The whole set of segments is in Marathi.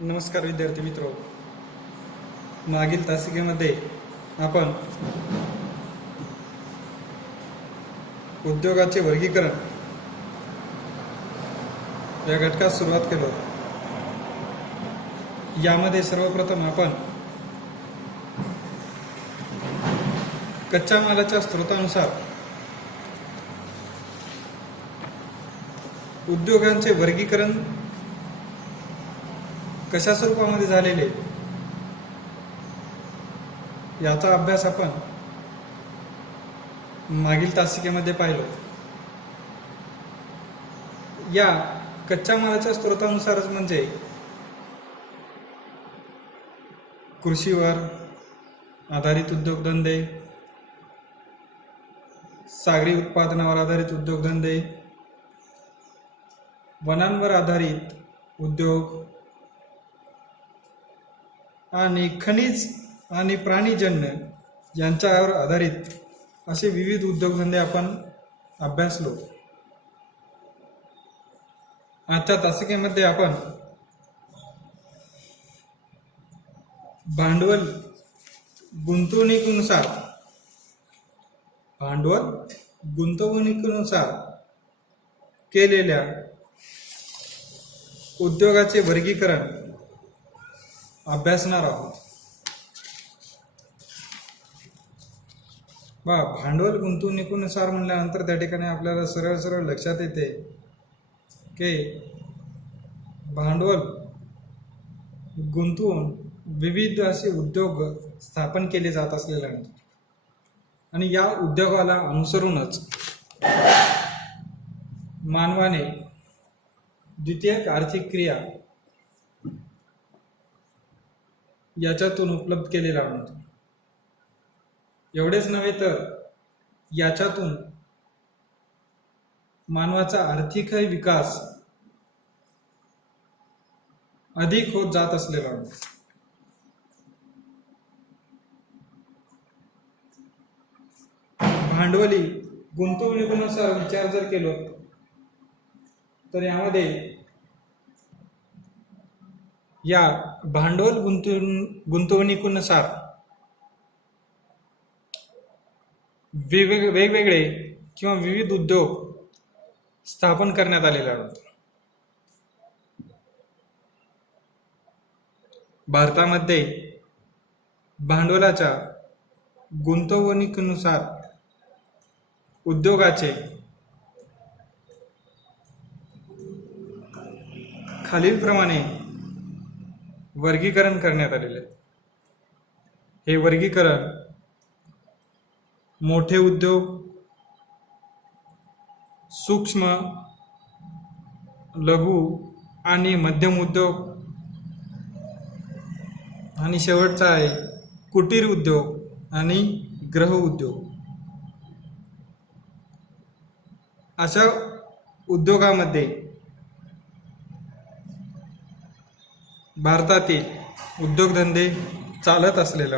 नमस्कार विद्यार्थी मित्रो. मागील तासिकेमध्ये आपण उद्योगाचे वर्गीकरण या घटकास सुरुवात केलो. यामध्ये सर्वप्रथम आपण कच्च्या मालाच्या स्रोतानुसार उद्योगांचे वर्गीकरण कशा स्वरूपामध्ये झालेले याचा अभ्यास आपण मागील तासिकेमध्ये पाहिलो. या कच्च्या मालाच्या स्रोतानुसारच म्हणजे कृषीवर आधारित उद्योगधंदे, सागरी उत्पादनावर आधारित उद्योगधंदे, वनांवर आधारित उद्योग आणि खनिज आणि प्राणीजन्य यांच्यावर आधारित असे विविध उद्योगधंदे आपण अभ्यासलो. आजच्या तासिकेमध्ये आपण भांडवल गुंतवणुकीनुसार केलेल्या उद्योगाचे वर्गीकरण अभ्यासणार आहोत. भांडवल गुंतवणुकीनुसार म्हणल्यानंतर त्या ठिकाणी आपल्याला सरळ लक्षात येते की भांडवल गुंतवून विविध असे उद्योग स्थापन केले जात असलेले आणि या उद्योगाला अनुसरूनच मानवाने द्वितीयक आर्थिक क्रिया याच्यातून उपलब्ध केलेला म्हणतो. एवढेच नव्हे तर याच्यातून मानवाचा आर्थिकही विकास अधिक होत जात असलेला म्हणतो. भांडवली गुंतवणुकीनुसार विचार जर केलो तर यामध्ये या भांडवल गुंतवणुकीनुसार वेगवेगळे किंवा विविध उद्योग स्थापन करण्यात आलेले आढळतात. भारतामध्ये भांडवलाच्या गुंतवणुकीनुसार उद्योगाचे खालीलप्रमाणे वर्गीकरण करण्यात आलेले. हे वर्गीकरण मोठे उद्योग, सूक्ष्म, लघु आणि मध्यम उद्योग आणि शेवटचा आहे कुटीर उद्योग आणि गृह उद्योग. अशा उद्योगामध्ये भारतातील उद्योगधंदे चालत असलेला.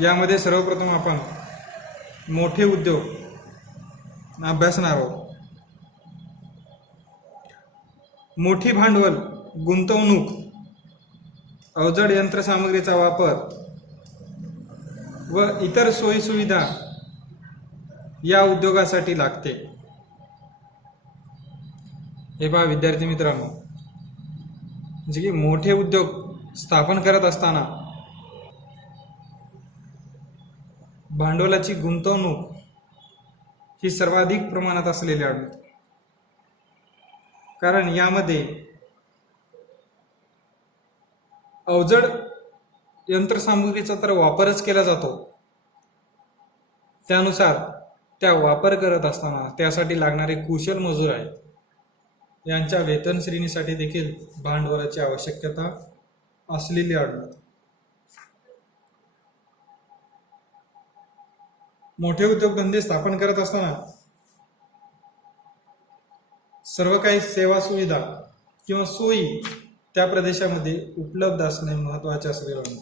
यामध्ये सर्वप्रथम आपण मोठे उद्योग अभ्यासणार आहोत. मोठी भांडवल गुंतवणूक, अवजड यंत्रसामग्रीचा वापर व इतर सोयीसुविधा या उद्योगासाठी लागते. हे पहा विद्यार्थी मित्रांनो, जे की मोठे उद्योग स्थापन करत असताना भांडवलाची गुंतवणूक ही सर्वाधिक प्रमाणात असलेली आढळते. कारण यामध्ये अवजड यंत्रसामुग्रीचा तर वापरच केला जातो. त्यानुसार त्या वापर करत असताना त्यासाठी लागणारे कुशल मजूर आहेत, यांच्या वेतन श्रेणीसाठी देखील भांडवलाची आवश्यकता असलेली आढळते. मोठे उद्योगधंदे स्थापन करत असताना सर्व काही सेवा सुविधा किंवा सोयी त्या प्रदेशामध्ये उपलब्ध असणे महत्त्वाचे असलेले आहे.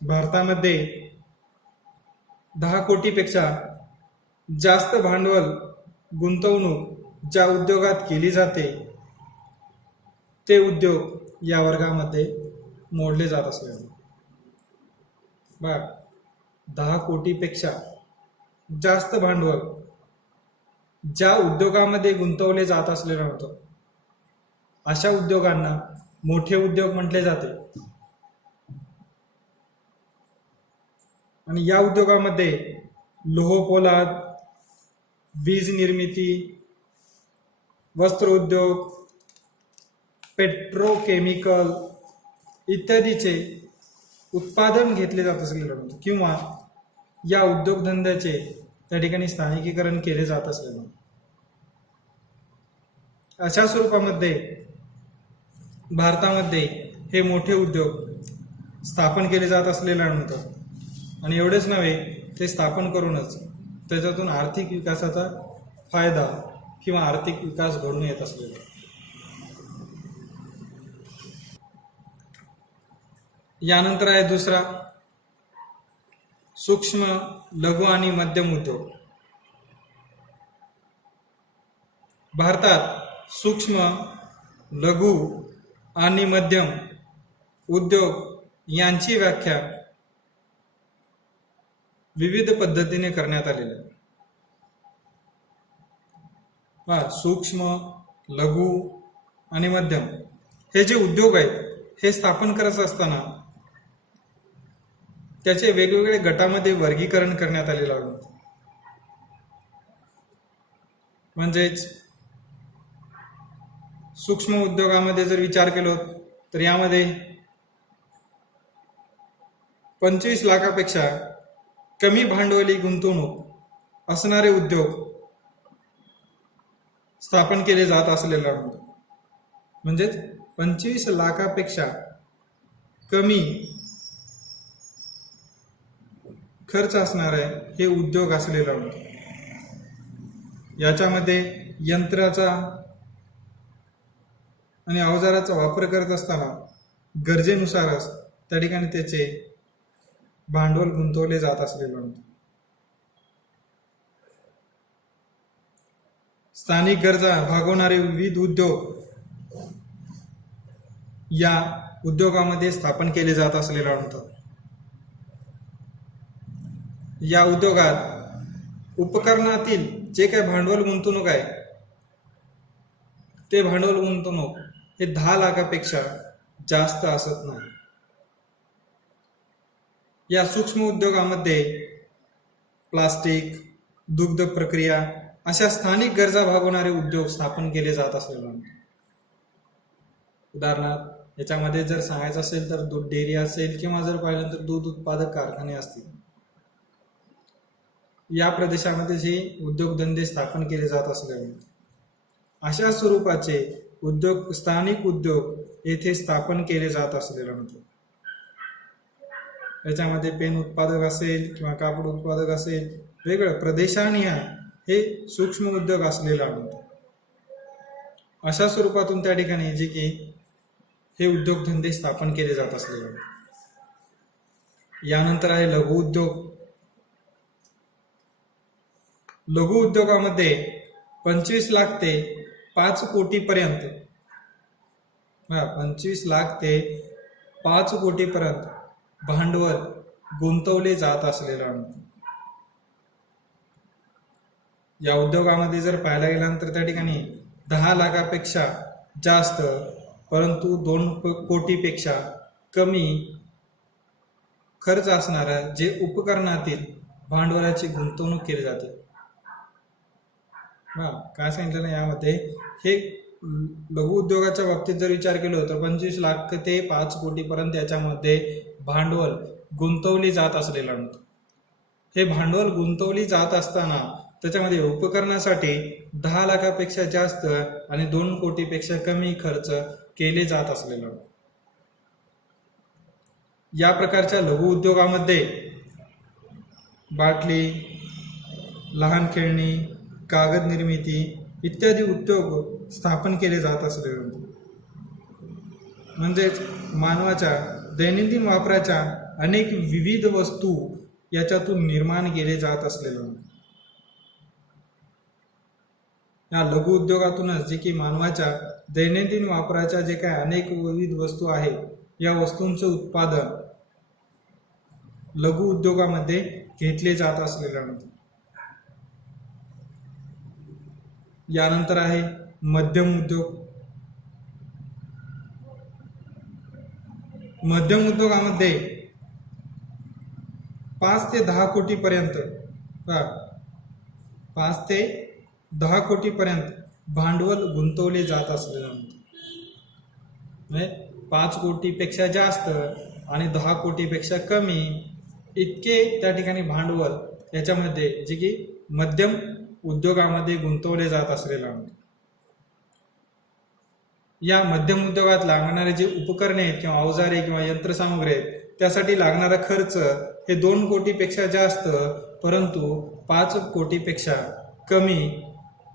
भारतामध्ये 10 कोटीपेक्षा जास्त भांडवल गुंतवणूक ज्या उद्योगात केली जाते ते उद्योग या वर्गामध्ये मोडले जात असल्याने बघा 10 कोटीपेक्षा जास्त भांडवल ज्या उद्योगामध्ये गुंतवले जात असलेलं होतं अशा उद्योगांना मोठे उद्योग म्हटले जाते. आणि या उद्योगामध्ये लोह पोलाद, वीज निर्मिती, वस्त्र उद्योग, पेट्रोकेमिकल इत्यादीचे उत्पादन घेतले जात असलेलं होतं किंवा या उद्योगधंद्याचे त्या ठिकाणी स्थानिकीकरण केले जात असलेलं. अशा स्वरूपामध्ये भारतामध्ये हे मोठे उद्योग स्थापन केले जात असलेलं नव्हतं. आणि एवढेच नव्हे, ते स्थापन करूनच त्याच्यातून आर्थिक विकासाचा फायदा किंवा आर्थिक विकास घडून येत असलेला. यानंतर आहे दुसरा सूक्ष्म, लघु आणि मध्यम उद्योग. भारतात सूक्ष्म, लघु आणि मध्यम उद्योग यांची व्याख्या विविध पद्धतीने करण्यात आलेली आहे. सूक्ष्म, लघु आणि मध्यम हे जे उद्योग आहेत हे स्थापन करत असताना त्याचे वेगवेगळे गटामध्ये वर्गीकरण करण्यात आलेलं आहे. म्हणजेच सूक्ष्म उद्योगामध्ये जर विचार केला तर यामध्ये 25 लाखापेक्षा कमी भांडवली गुंतवणूक असणारे उद्योग स्थापन केले जात असलेले आढळते. म्हणजेच 25 लाखापेक्षा कमी खर्च असणारे हे उद्योग असलेले आढळते. याच्यामध्ये यंत्राचा आणि अवजाराचा वापर करत असताना गरजेनुसारच त्या ठिकाणी त्याचे भांडवल गुंतवले जात असलेले आढळते. स्थानिक गरजा भागवणारे विविध उद्योग या उद्योगामध्ये स्थापन केले जात असलेले आढळतात. या उद्योगात उपकरणातील जे काही भांडवल गुंतवणूक आहे ते भांडवल गुंतवणूक हे 10 लाखापेक्षा जास्त असत नाही. या सूक्ष्म उद्योगामध्ये प्लास्टिक, दुग्ध प्रक्रिया अशा स्थानिक गरजा भागवणारे उद्योग स्थापन केले जात असलेले. उदाहरणार्थ याच्यामध्ये जर सांगायचं असेल तर दूध डेअरी असेल किंवा जर पाहिलं तर दूध उत्पादक कारखाने असतील. या प्रदेशामध्ये जे उद्योगधंदे स्थापन केले जात असल्याने अशा स्वरूपाचे उद्योग, स्थानिक उद्योग येथे स्थापन केले जात असलेले होते. याच्यामध्ये पेन उत्पादक असेल किंवा कापड उत्पादक असेल, वेगळं प्रदेशानिहाय हे सूक्ष्म उद्योग असलेला होते. अशा स्वरूपातून त्या ठिकाणी जे की हे उद्योगधंदे स्थापन केले जात असलेले. यानंतर आहे लघु उद्योग. लघु उद्योगामध्ये 25 लाख ते 5 कोटी पर्यंत 25 लाख ते 5 कोटी पर्यंत भांडवल गुंतवले जात असलेलं आहे. या उद्योगामध्ये जर पाहायला गेल्यानंतर त्या ठिकाणी 10 लाखापेक्षा जास्त परंतु 2 कोटीपेक्षा कमी खर्च असणाऱ्या जे उपकरणातील भांडवलाची गुंतवणूक केली जाते. काय सांगितलं ना, यामध्ये हे लघु उद्योगाच्या बाबतीत जर विचार केला तर 25 लाख ते 5 कोटीपर्यंत याच्यामध्ये भांडवल गुंतवली जात असलेलं नव्हतं. हे भांडवल गुंतवली जात असताना त्याच्यामध्ये उपकरणासाठी 10 लाखापेक्षा जास्त आणि 2 कोटीपेक्षा कमी खर्च केले जात असलेलं. या प्रकारच्या लघु उद्योगामध्ये बाटली, लहान खेळणी, कागद निर्मिती इत्यादी उद्योग स्थापन केले जात असलेले होते. म्हणजेच मानवाच्या दैनंदिन वापराच्या अनेक विविध वस्तू याच्यातून निर्माण केले जात असलेले होते. या लघु उद्योगातूनच जे की मानवाच्या दैनंदिन वापराच्या जे काही अनेक विविध वस्तू आहेत या वस्तूंचं उत्पादन लघु उद्योगामध्ये घेतले जात असलेले आढळते. यानंतर आहे मध्यम उद्योग. मध्यम उद्योगामध्ये 5 ते 10 कोटी पर्यंत 5 ते 10 कोटी पर्यंत भांडवल गुंतवले जात असलेले म्हणजे 5 कोटीपेक्षा जास्त आणि 10 कोटीपेक्षा कमी इतके त्या ठिकाणी भांडवल याच्यामध्ये जे की मध्यम उद्योगामध्ये गुंतवले जात असलेले आहे. या मध्यम उद्योगात लागणारे जे उपकरणे आहेत किंवा अवजारे किंवा यंत्रसामुग्री आहेत त्यासाठी लागणारा खर्च हे 2 कोटीपेक्षा जास्त परंतु 5 कोटीपेक्षा कमी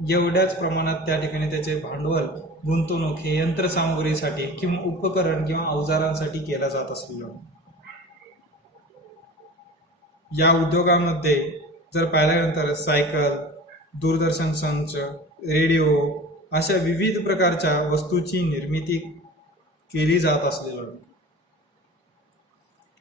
एवढ्याच प्रमाणात त्या ठिकाणी त्याचे भांडवल गुंतवणूक हे यंत्रसामुग्रीसाठी किंवा उपकरण किंवा अवजारांसाठी केला जात असलेलं. या उद्योगामध्ये जर पाहिल्यानंतर सायकल, दूरदर्शन संच, रेडिओ अशा विविध प्रकारच्या वस्तूची निर्मिती केली जात असलेलं.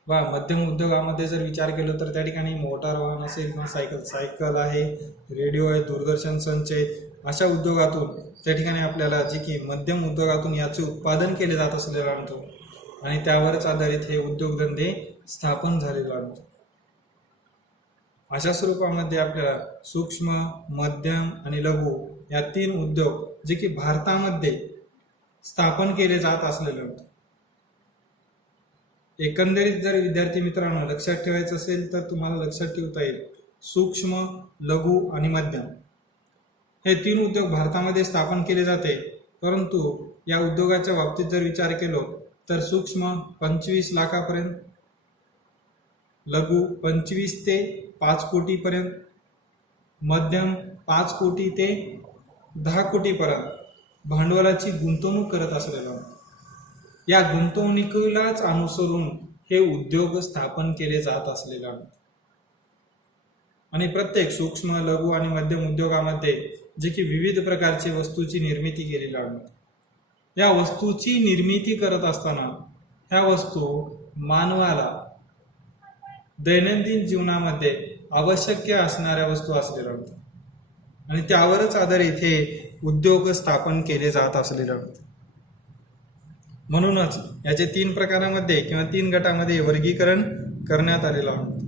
वा मध्यम उद्योगामध्ये जर विचार केला तर त्या ठिकाणी मोटार वाहन असेल किंवा सायकल आहे, रेडिओ आहे, दूरदर्शन संच आहेत अशा उद्योगातून त्या ठिकाणी आपल्याला जे की मध्यम उद्योगातून याचे उत्पादन केले जात असलेलं आणतो आणि त्यावरच आधारित हे उद्योगधंदे स्थापन झालेले आणतो. अशा स्वरूपामध्ये आपल्याला सूक्ष्म, मध्यम आणि लघु या 3 उद्योग जे की भारतामध्ये स्थापन केले जात असलेले होते. एकंदरीत जर विद्यार्थी मित्रांनो लक्षात ठेवायचं असेल तर तुम्हाला लक्षात ठेवता येईल सूक्ष्म, लघु आणि मध्यम हे 3 उद्योग भारतामध्ये स्थापन केले जाते. परंतु या उद्योगाच्या बाबतीत जर विचार केलो तर सूक्ष्म 25 लाखापर्यंत, लघु 25 ते 5 कोटीपर्यंत, मध्यम 5 कोटी ते 10 कोटीपर्यंत भांडवलाची गुंतवणूक करत असलेला. या गुंतवणुकीलाच अनुसरून हे उद्योग स्थापन केले जात असलेले आणि प्रत्येक सूक्ष्म, लघु आणि मध्यम उद्योगामध्ये जे की विविध प्रकारची वस्तूची निर्मिती केलेली आहे. या वस्तूची निर्मिती करत असताना ह्या वस्तू मानवाला दैनंदिन जीवनामध्ये आवश्यक असणाऱ्या वस्तू असलेल्या होत्या आणि त्यावरच आधारित हे उद्योग स्थापन केले जात असलेले होते. म्हणूनच याचे 3 प्रकारामध्ये किंवा 3 गटामध्ये वर्गीकरण करण्यात आलेलं आहे.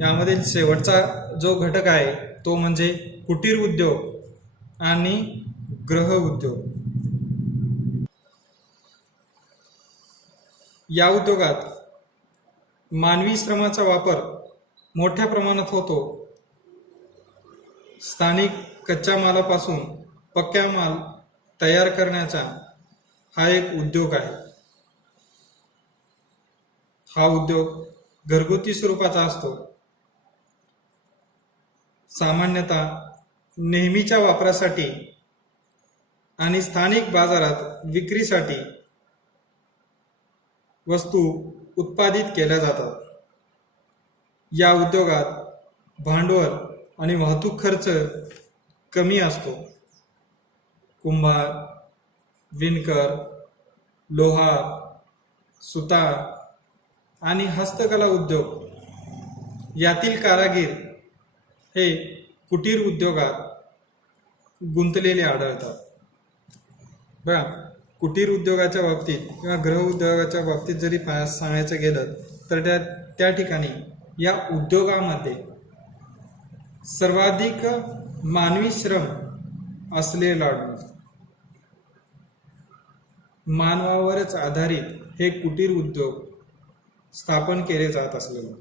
यामधील शेवटचा जो घटक आहे तो म्हणजे कुटीर उद्योग आणि गृह उद्योग. या उद्योगात मानवी श्रमाचा वापर मोठ्या प्रमाणात होतो. स्थानिक कच्च्या मालापासून पक्का माल तयार करण्याचा हा एक उद्योग आहे. हा उद्योग घरगुती स्वरूपाचा असतो. सामान्यतः नेहमीच्या वापरासाठी आणि स्थानिक बाजारात विक्रीसाठी वस्तू उत्पादित केल्या जातात. या उद्योगात भांडवल आणि वाहतूक खर्च कमी असतो. कुंभार, विणकर, लोहार, सुतार आणि हस्तकला उद्योग यातील कारागीर हे कुटीर उद्योगात गुंतलेले आढळतात. बघा, कुटीर उद्योगाच्या बाबतीत किंवा गृह उद्योगाच्या बाबतीत जरी सांगायचं गेलं तर त्या ठिकाणी या उद्योगामध्ये सर्वाधिक मानवी श्रम असलेला आढळतो. मानवावरच आधारित हे कुटीर उद्योग स्थापन केले जात असलेले.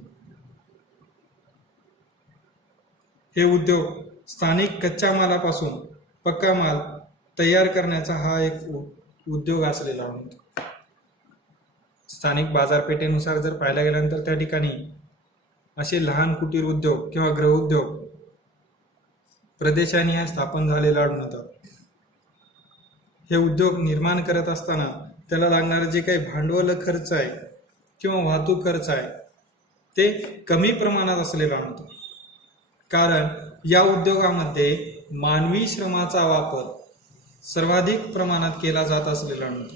हे उद्योग स्थानिक कच्च्या मालापासून पक्का माल तयार करण्याचा हा एक उद्योग असलेला आहे. स्थानिक बाजारपेठेनुसार जर पाहायला गेल्यानंतर त्या ठिकाणी असे लहान कुटीर उद्योग किंवा गृह उद्योग प्रदेशाने स्थापन झालेले आढळतात. हे उद्योग निर्माण करत असताना त्याला लागणारे जे काही भांडवल खर्च आहे किंवा वाहतूक खर्च आहे ते कमी प्रमाणात असलेला आणतो. कारण या उद्योगामध्ये मानवी श्रमाचा वापर सर्वाधिक प्रमाणात केला जात असलेला आढळतो.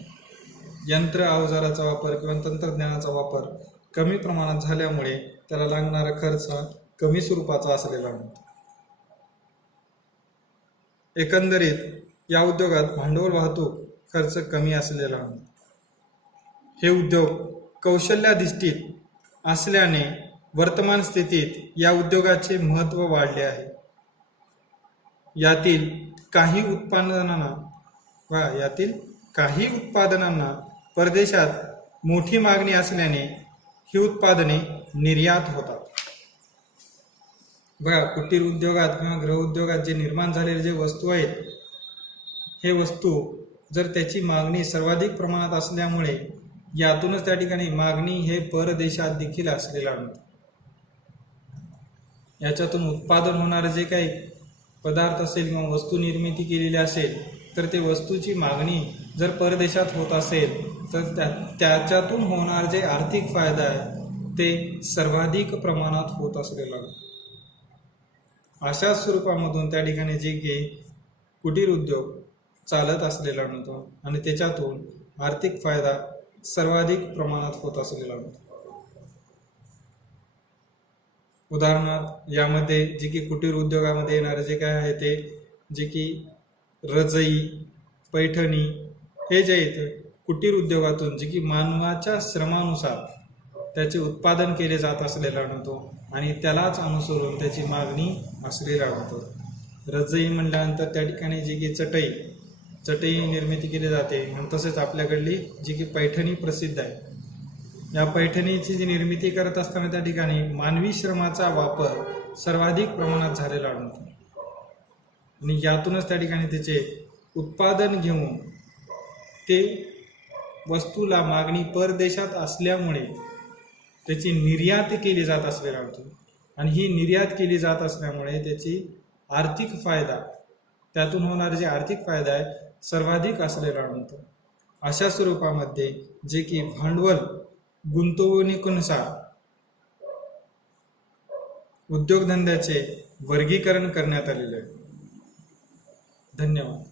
यंत्र अवजाराचा वापर किंवा तंत्रज्ञानाचा वापर कमी प्रमाणात झाल्यामुळे त्याला लागणारा खर्च कमी स्वरूपाचा असलेला आढळतो. एकंदरीत या उद्योगात भांडवल वाहतूक खर्च कमी असलेला आढळतो. हे उद्योग कौशल्याधिष्ठित असल्याने वर्तमान स्थितीत या उद्योगाचे महत्त्व वाढले आहे. यातील काही उत्पादनांना परदेशात मोठी मागणी असल्याने ही उत्पादने निर्यात होतात. बघा, कुटीर उद्योगात किंवा गृह उद्योगात जे निर्माण झालेले जे वस्तू आहेत, हे वस्तू जर त्याची मागणी सर्वाधिक प्रमाणात असल्यामुळे यातूनच त्या ठिकाणी मागणी हे परदेशात देखील असलेला आढळते. याच्यातून उत्पादन होणारे जे काही पदार्थ असेल किंवा वस्तू निर्मिती केलेली असेल तर ते वस्तूची मागणी जर परदेशात होत असेल तर त्याच्यातून होणार जे आर्थिक फायदा आहे ते सर्वाधिक प्रमाणात होत असलेला. अशा स्वरूपामधून त्या ठिकाणी जे की कुटीर उद्योग चालत असलेला नव्हतो आणि त्याच्यातून आर्थिक फायदा सर्वाधिक प्रमाणात होत असलेला नव्हतो. उदाहरणार्थ यामध्ये जे की कुटीर उद्योगामध्ये येणारे जे काय आहे ते जे की रजई, पैठणी हे जे येते कुटीर उद्योगातून जे की मानवाच्या श्रमानुसार त्याचे उत्पादन केले जात असलेला आढळतो आणि त्यालाच अनुसरून त्याची मागणी असलेला आढळतो. रजई म्हटल्यानंतर त्या ठिकाणी जी की चटई निर्मिती केली जाते आणि तसेच आपल्याकडली जी की पैठणी प्रसिद्ध आहे. या पैठणीची जी निर्मिती करत असताना त्या ठिकाणी मानवी श्रमाचा वापर सर्वाधिक प्रमाणात झालेला आढळतो आणि यातूनच त्या ठिकाणी त्याचे उत्पादन घेऊन ते वस्तूला मागणी परदेशात असल्यामुळे त्याची निर्यात केली जात असलेला आढळतो आणि ही निर्यात केली जात असल्यामुळे त्याची आर्थिक फायदा त्यातून होणारे जे आर्थिक फायदा आहे सर्वाधिक असलेला आढळतो. अशा स्वरूपामध्ये जे की भांडवल गुंतवणुकीनुसार उद्योगधंद्याचे वर्गीकरण करण्यात आलेले आहे. धन्यवाद.